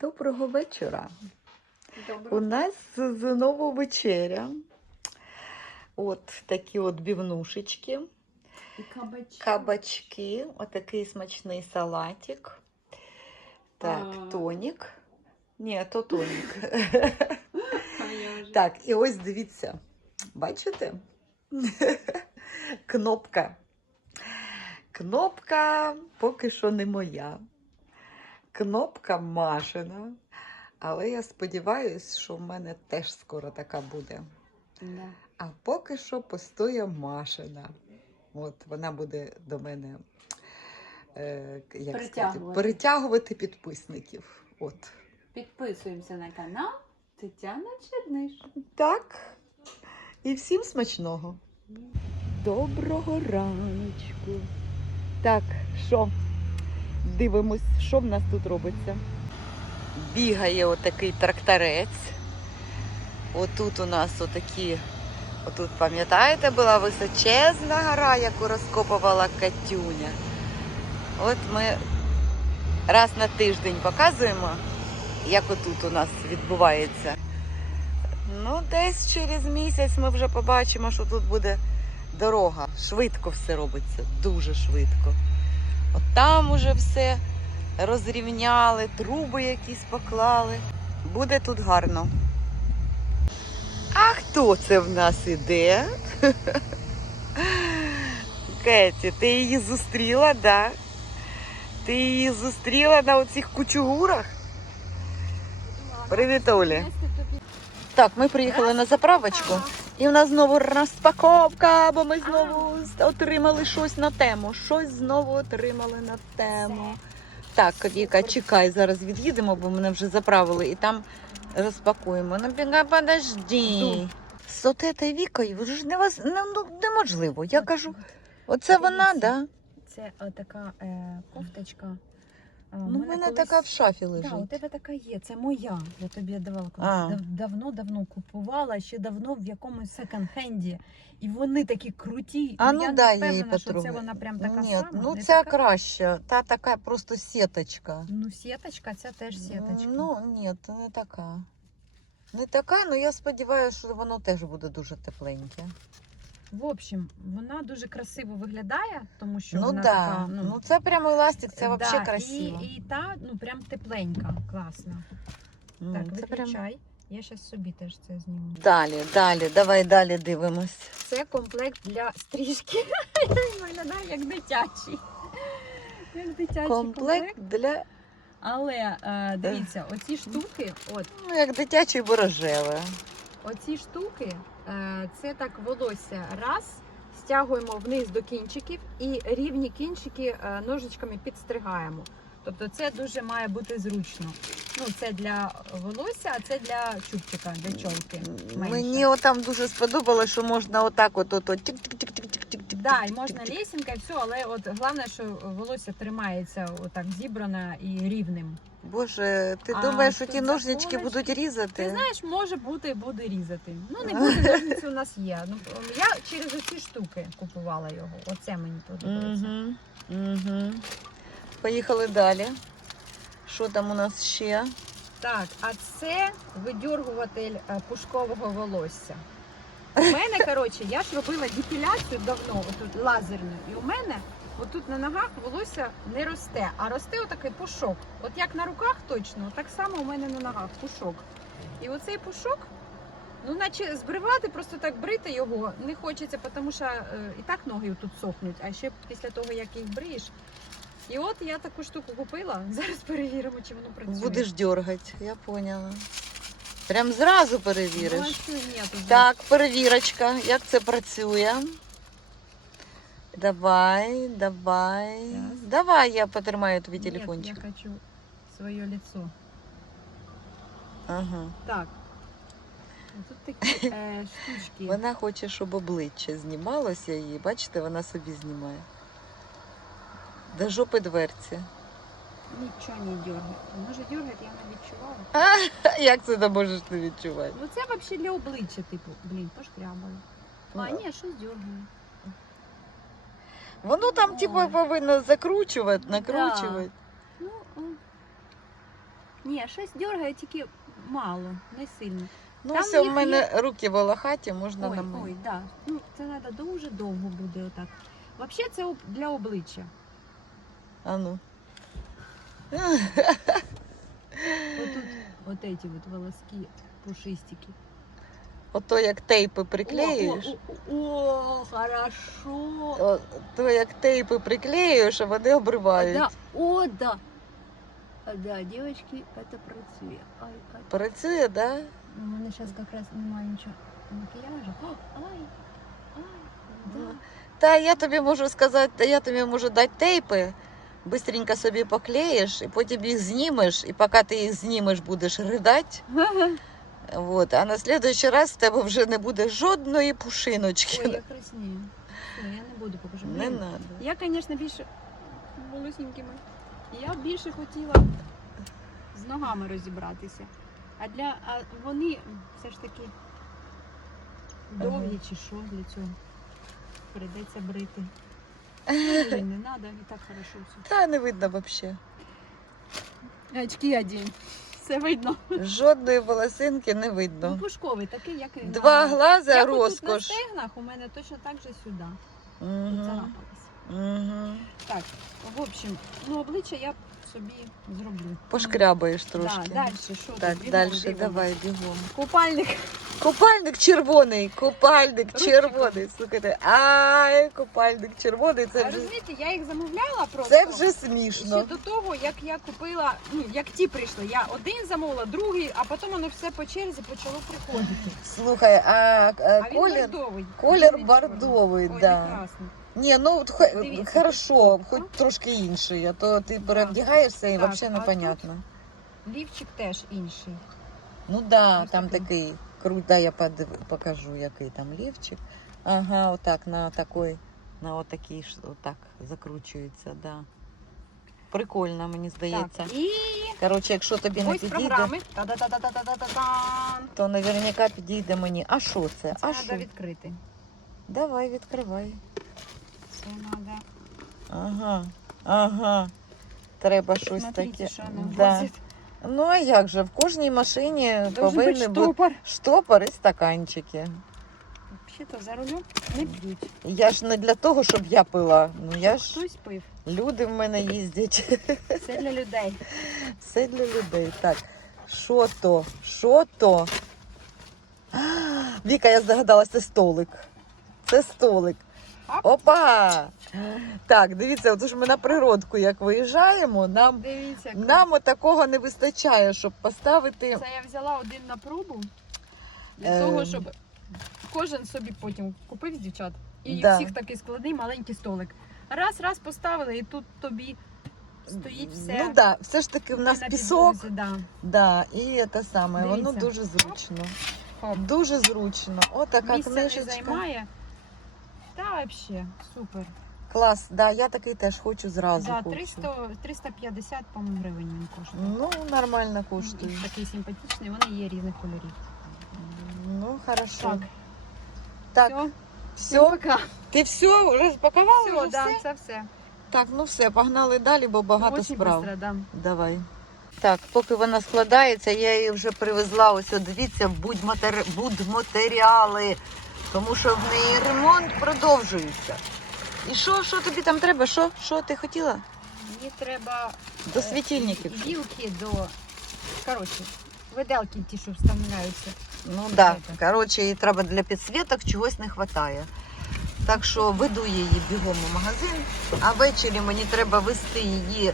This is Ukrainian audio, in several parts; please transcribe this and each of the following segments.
Доброго вечора. Добре. У нас знову вечеря. От такі от бівнушечки, кабачки. кабачки, отакий смачний салатик. Так, А. тонік. Ні, то тонік. Так, і ось дивіться, бачите? Кнопка. Кнопка поки що не моя. Кнопка Машина. Але я сподіваюся, що в мене теж скоро така буде. Да. А поки що постоя Машина. От вона буде до мене е, як сказати, Притягувати. перетягувати підписників. От. Підписуємося на канал Тетяна Черниш. Так. І всім смачного. Доброго раночку. Так, що? Дивимось, що в нас тут робиться. Бігає отакий тракторець. Отут у нас отакі, отут, пам'ятаєте, була височезна гора, яку розкопувала Катюня. От ми раз на тиждень показуємо, як отут у нас відбувається. Ну, десь через місяць ми вже побачимо, що тут буде дорога. Швидко все робиться, дуже швидко. От там уже все розрівняли, труби якісь поклали. Буде тут гарно. А хто це в нас іде? Кеті, ти її зустріла, да? Ти її зустріла на оцих кучугурах? Привіт, Олі. Так, ми приїхали на заправочку, і в нас знову розпаковка, бо ми знову отримали щось на тему. Щось знову отримали на тему. Так, Віка, чекай, зараз від'їдемо, бо мене вже заправили, і там розпакуємо. Ну, біга, подожди. З от Вікою ж не вас не, ну, неможливо. Я кажу, оце вона, да? Це така е, кофточка. Ну, в мене така в шафі лежить. Да, у тебе така є, це моя. Я тобі давала колись. Давно-давно купувала, ще давно в якомусь секонд-хенді. І вони такі круті. А ну я дай не впевнена, що це вона прям така Ні, сама. ну не ця така? краща, та така просто сіточка. Ну, сіточка, ця теж сіточка. Ну, ні, не така. Не така, але я сподіваюся, що воно теж буде дуже тепленьке. В общем, вона дуже красиво виглядає, тому що ну вона да. така. Ну, це прямо еластик, це да, взагалі красиво. І, і та, ну прям тепленька, класна. Ну, так, це прям... Я зараз собі теж це зніму. Далі, далі, давай далі дивимось. Це комплект для стрижки. Він виглядає як дитячий. Як дитячий комплект. Комплект для Але е, дивіться, оці штуки, от ну, як дитячий борожеве. Оці штуки, е, це так волосся раз. Стягуємо вниз до кінчиків і рівні кінчики е, ножичками підстригаємо. Тобто це дуже має бути зручно. Ну, це для волосся, а це для чубчика, для чолки. менше. Мені отам дуже сподобалося, що можна отак от, от, от тик-тик-тик-тик-тик-тик. Да, і можна лесінка, і все, але от головне, що волосся тримається отак зібрано і рівним. Боже, ти А думаєш, що ті ножнички заколочки? будуть різати? Ти знаєш, може бути, і буде різати. Ну не буде, ножниці у нас є. Ну я через оці штуки купувала його. Оце мені подобається. Угу, угу. Поїхали далі. Що там у нас ще? Так, а це видьоргуватель е, пушкового волосся. У мене, коротше, я ж робила депіляцію давно, отут лазерну, і у мене отут на ногах волосся не росте, а росте отакий пушок. От як на руках точно, так само у мене на ногах пушок. І оцей пушок, ну наче збривати, просто так брити його не хочеться, тому що е, і так ноги тут сохнуть, а ще після того, як їх бриєш. І от я таку штуку купила. Зараз перевіримо, чи воно працює. Будеш дергати, я поняла. Прям зразу перевіриш. Ну, а що ні, тут Так, перевірочка, як це працює. Давай, давай. Щас. Давай, я потримаю твій Нет, телефончик. я хочу свое лицо. Ага. Так. Тут такі е, штучки. Вона хоче, щоб обличчя знімалося її. Бачите, вона собі знімає. До жопи дверці. Нічого не дергає. Може дергає, я не відчувала. Як це ти можеш не відчувати? Ну це взагалі для обличчя, типу, блін, пошкрябали. А, Ну. ні, щось дергає. Воно там, типу, Ой. повинно закручувати, накручувати. Ну, о. Ні, щось дергає, тільки мало, не сильно. Ну, Там все, в їх мене руки волохаті, можна ой, на мене. ой, да. Ну, це треба дуже довго буде отак. Взагалі це об- для обличчя. А ну. Отут от эти вот волоски, пушистики. Ото як тейпи приклеюєш. О, о, о, о, хорошо. О, то як тейпи приклеюєш, а вони обривають. Да, о, да. А, Да, девочки, это працює. Ай, ай. Працює, да? У мене зараз якраз немає нічого макіяжу. О, ай, ай, да. Та я тобі можу сказати, та я тобі можу дати тейпи. Бистренько собі поклеїш, і потім їх знімеш, і поки ти їх знімеш, будеш ридати. Вот. А на следующий раз в тебе вже не буде жодної пушиночки. Ой, я краснею. Ні, я не буду покажу. Не Блін, треба. Я, звісно, більше волосінькими. Я більше хотіла з ногами розібратися. А для а вони все ж таки довгі чи що для цього. Прийдеться брити. Ой, не треба, і так хорошо все. Та не видно взагалі. Очки один. Все видно. Жодної волосинки не Ну, видно. пушковий, такий, як і Два на... глаза як отут на розкош. стегнах, у мене точно так же сюди. Угу. Угу. Так, в общем, ну обличчя я собі зроблю. Пошкрябаєш трошки. Да, далі, що Так, тут? Бігом, далі бігом. давай бігом. Купальник. Купальник червоний, купальник Ручиком. червоний. Слухайте, ай, купальник червоний, це а вже, розумієте, я їх замовляла просто. це вже Ще до того, як я купила, ну як ті прийшли, я один замовила, другий, а потім воно все по черзі почало приходити. Слухай, а, а А він колір, бордовий. колір бордовий. Ой, да. не красний. Ні, ну от хо- Дивіться, хорошо, хоч трошки інший, а то ти перевдягаєшся і Так, взагалі а непонятно. Лівчик теж інший. Ну да, Ось там такий. такий да, я подив... покажу, який там лівчик. Ага, отак на такой, на отакий, ш- отак закручується, да. Прикольно, мені здається. Так, і Коротше, якщо тобі не ось підійде, програми. То наверняка підійде мені. А що це? Це А треба що? відкрити. Давай, відкривай. Треба. Ага, ага. Треба щось Смотрите, таке. що Да. Ну а як же? В кожній машині Должен повинні бути штопор. штопор і стаканчики. Взагалі-то за рулем не б'ють. Я ж не для того, щоб я пила. Ну я ж Хтось пив. люди в мене їздять. Це для людей. Все для людей. Так, що то? Що то? Віка, я здогадалася, це столик. Це столик. Оп. Опа! Так, дивіться, от ж ми на природку, як виїжджаємо, нам, Дивіться. нам такого не вистачає, щоб поставити. Це я взяла один на пробу для Ем. того, щоб кожен собі потім купив з дівчат. І Да. всіх такий складний маленький столик. Раз, раз поставили, і тут тобі стоїть все. Ну так, да, все ж таки в нас на пісок, підлозі, Да. да, і те саме, воно Дивіться. дуже зручно. Хоп. Дуже зручно. Отака Місця не книжечка. займає. Та взагалі, супер. Клас, да, я такий теж хочу зразу. За хочу. 300, 350 по-моєму, гривень він коштує. Ну, нормально коштує. такий симпатичний, вони є різних кольорів. Ну, хорошо. Так, Так, все, все. пока. Ти все вже спакувала? Все, вже да, все? це все. Так, ну все, погнали далі, бо багато Очень справ. быстро, да. Давай. Так, поки вона складається, я її вже привезла. Ось от дивіться, будматеріали, тому що в неї ремонт продовжується. І що, що тобі там треба? Що? Що ти хотіла? Мені треба До е, світильників. Вілки до. Коротше, виделки ті, що вставляються. Ну так, да. коротше, їй треба для підсвіток, чогось не вистачає. Так що веду її бігом у магазин, а ввечері мені треба вести її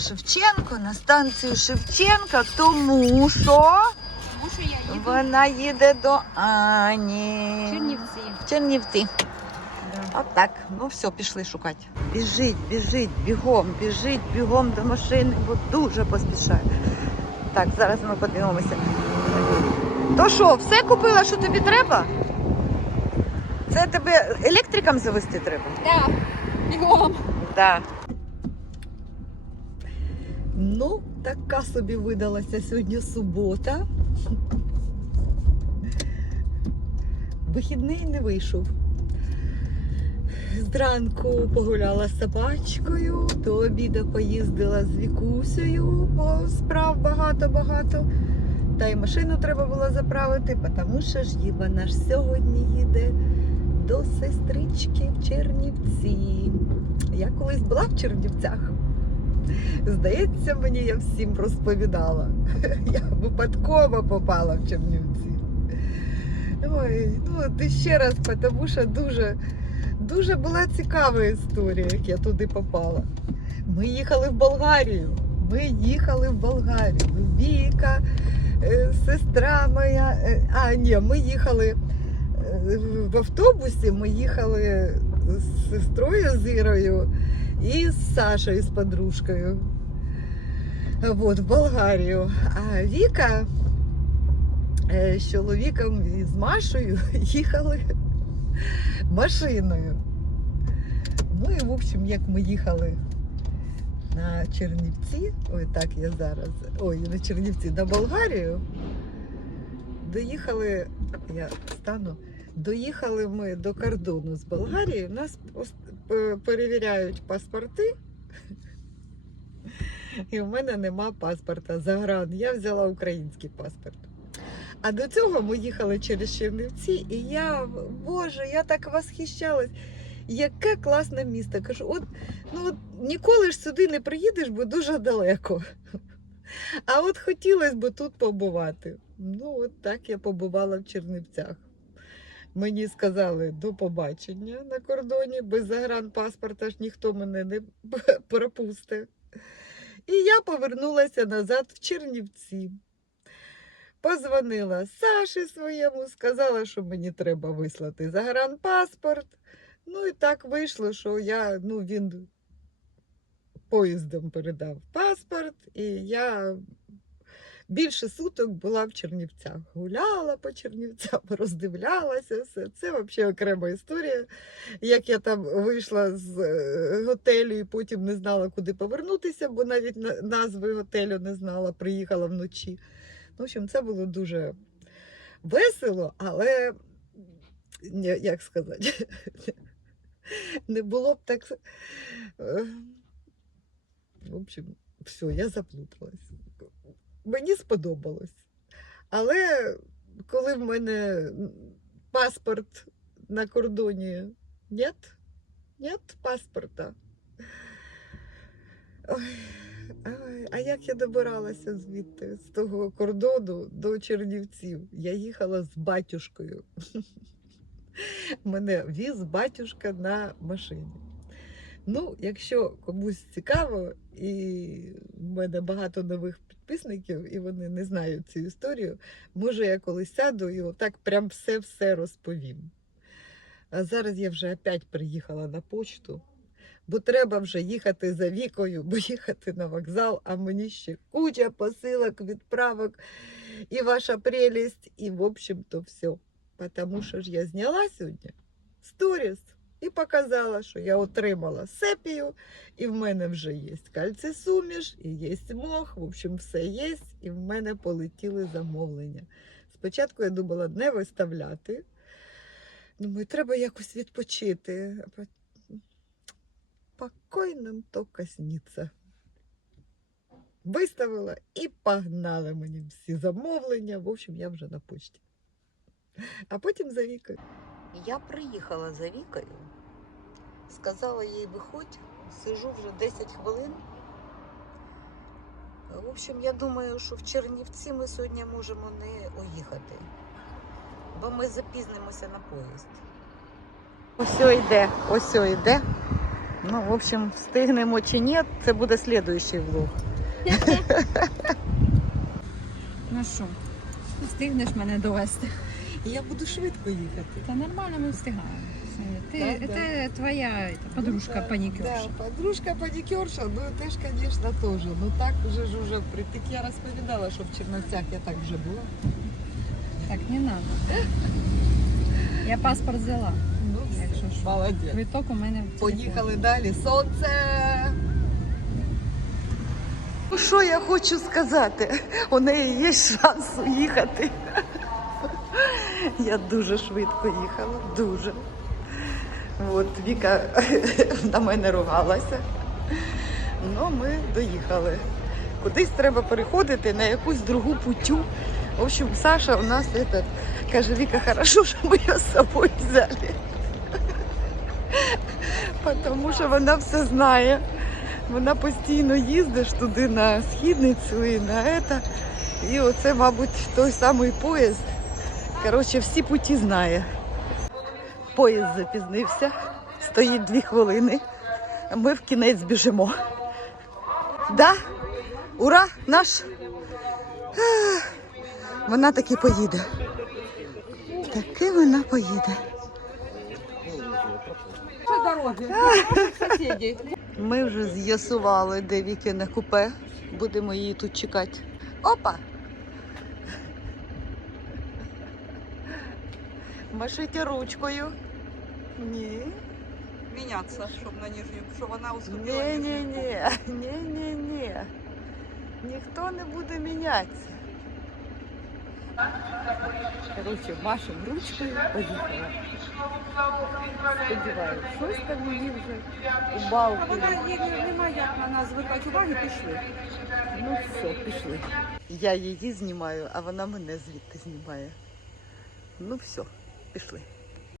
Шевченко на станцію Шевченка, тому що Тому що я їду вона їде до Ані. в Чернівці. В Чернівці. Да. Отак. Ну все, пішли шукати. Біжить, біжить, бігом, біжить, бігом до машини, бо дуже поспішає. Так, зараз ми подивимося. То що, все купила, що тобі треба? Це тебе електриком завести треба? Да. Бігом. Так. Ну, така собі видалася сьогодні субота. Вихідний не вийшов. Зранку погуляла собачкою, до обіду поїздила з Вікусею, бо справ багато-багато. Та й машину треба було заправити, тому що ж вона ж сьогодні їде до сестрички в Чернівці. Я колись була в Чернівцях. Здається, мені я всім розповідала. Я випадково попала в Чернівці. Ой, ну от ще раз, тому що дуже, дуже була цікава історія, як я туди попала. Ми їхали в Болгарію. Ми їхали в Болгарію. Віка, е, сестра моя. е, А, ні, ми їхали е, в автобусі, ми їхали з сестрою з Ірою і з Сашою, з подружкою. Вот, в Болгарію. А Віка е, з чоловіком і з Машею їхали машиною. Ну і в общем, як ми їхали на Чернівці, ой, так я зараз, ой, на Чернівці, на Болгарію, доїхали, я стану, доїхали ми до кордону з Болгарією, нас перевіряють паспорти. І в мене нема паспорта загран. Я взяла український паспорт. А до цього ми їхали через Чернівці, і я, Боже, я так восхищалась. Яке класне місто. Кажу, от, ну от ніколи ж сюди не приїдеш, бо дуже далеко. А от хотілося б тут побувати. Ну, от так я побувала в Чернівцях. Мені сказали до побачення на кордоні, без загранпаспорта ж ніхто мене не пропустить. І я повернулася назад в Чернівці. Позвонила Саші своєму, сказала, що мені треба вислати загранпаспорт. Ну і так вийшло, що я, ну, він поїздом передав паспорт, і я більше суток була в Чернівцях. Гуляла по Чернівцям, роздивлялася все. Це взагалі окрема історія. Як я там вийшла з е, готелю і потім не знала, куди повернутися, бо навіть назви готелю не знала, приїхала вночі. В общем, це було дуже весело, але як сказати, не було б так. е, В общем, все, я заплуталась. Мені сподобалось. Але коли в мене паспорт на кордоні нет, нет паспорта. Ой, ой, а як я добиралася звідти, з того кордону до Чернівців? Я їхала з батюшкою. Мене віз батюшка на машині. Ну, якщо комусь цікаво, і в мене багато нових підписників, і вони не знають цю історію, може я колись сяду і отак прям все-все розповім. А зараз я вже опять приїхала на почту, бо треба вже їхати за вікою, бо їхати на вокзал, а мені ще куча посилок, відправок, і ваша прелість, і в общем-то все. Тому що ж я зняла сьогодні сторіс і показала, що я отримала сепію, і в мене вже є кальцисуміш, і є мох, в общем, все є, і в мене полетіли замовлення. Спочатку я думала не виставляти. Думаю, треба якось відпочити. Покой нам то косніться. Виставила і погнали мені всі замовлення. В общем, я вже на почті. А потім за Вікою. Я приїхала за Вікою, сказала їй виходь, сижу вже 10 хвилин. В общем, я думаю, що в Чернівці ми сьогодні можемо не уїхати, бо ми запізнимося на поїзд. Ось йде, ось йде. Ну, в общем, встигнемо чи ні, це буде слідуючий влог. Ну що, встигнеш мене довести? І я буду швидко їхати. Та нормально ми встигаємо. Це, Да, да. твоя это, подружка панікерша. Да, подружка панікерша, ну ти ж, звісно, теж. Ну так вже ж уже притик. Я розповідала, що в Черновцях я так вже була. Так, не надо. Я паспорт взяла. Ну, Якщо що. молодець. Квиток у мене в. Поїхали далі. Сонце. Ну, що я хочу сказати? У неї є шанс уїхати. Я дуже швидко їхала, дуже. От Віка на мене ругалася. Ну, ми доїхали. Кудись треба переходити на якусь другу путю. В общем, Саша у нас этот, каже, Віка, хорошо, що ми її з собою взяли. Тому що вона все знає. Вона постійно їздиш туди на східницю і на это. І оце, мабуть, той самий поїзд. Коротше, всі путі знає. Поїзд запізнився, стоїть дві хвилини. Ми в кінець біжимо. Да? Ура! Наш! Вона таки поїде. Таки вона поїде. Ми вже з'ясували, де вікине купе. Будемо її тут чекати. Опа! Машите ручкою. Ні. Мінятися, щоб на нижню, щоб вона уступила. Ні, ні, ні, ні, ні, ні. Ніхто не буде мінятися. Коротше, машем ручкою поїхала. Сподіваюсь, щось там її вже у А вона не- немає як на нас звертати уваги, пішли. Ну все, пішли. Я її знімаю, а вона мене звідти знімає. Ну все, пішли.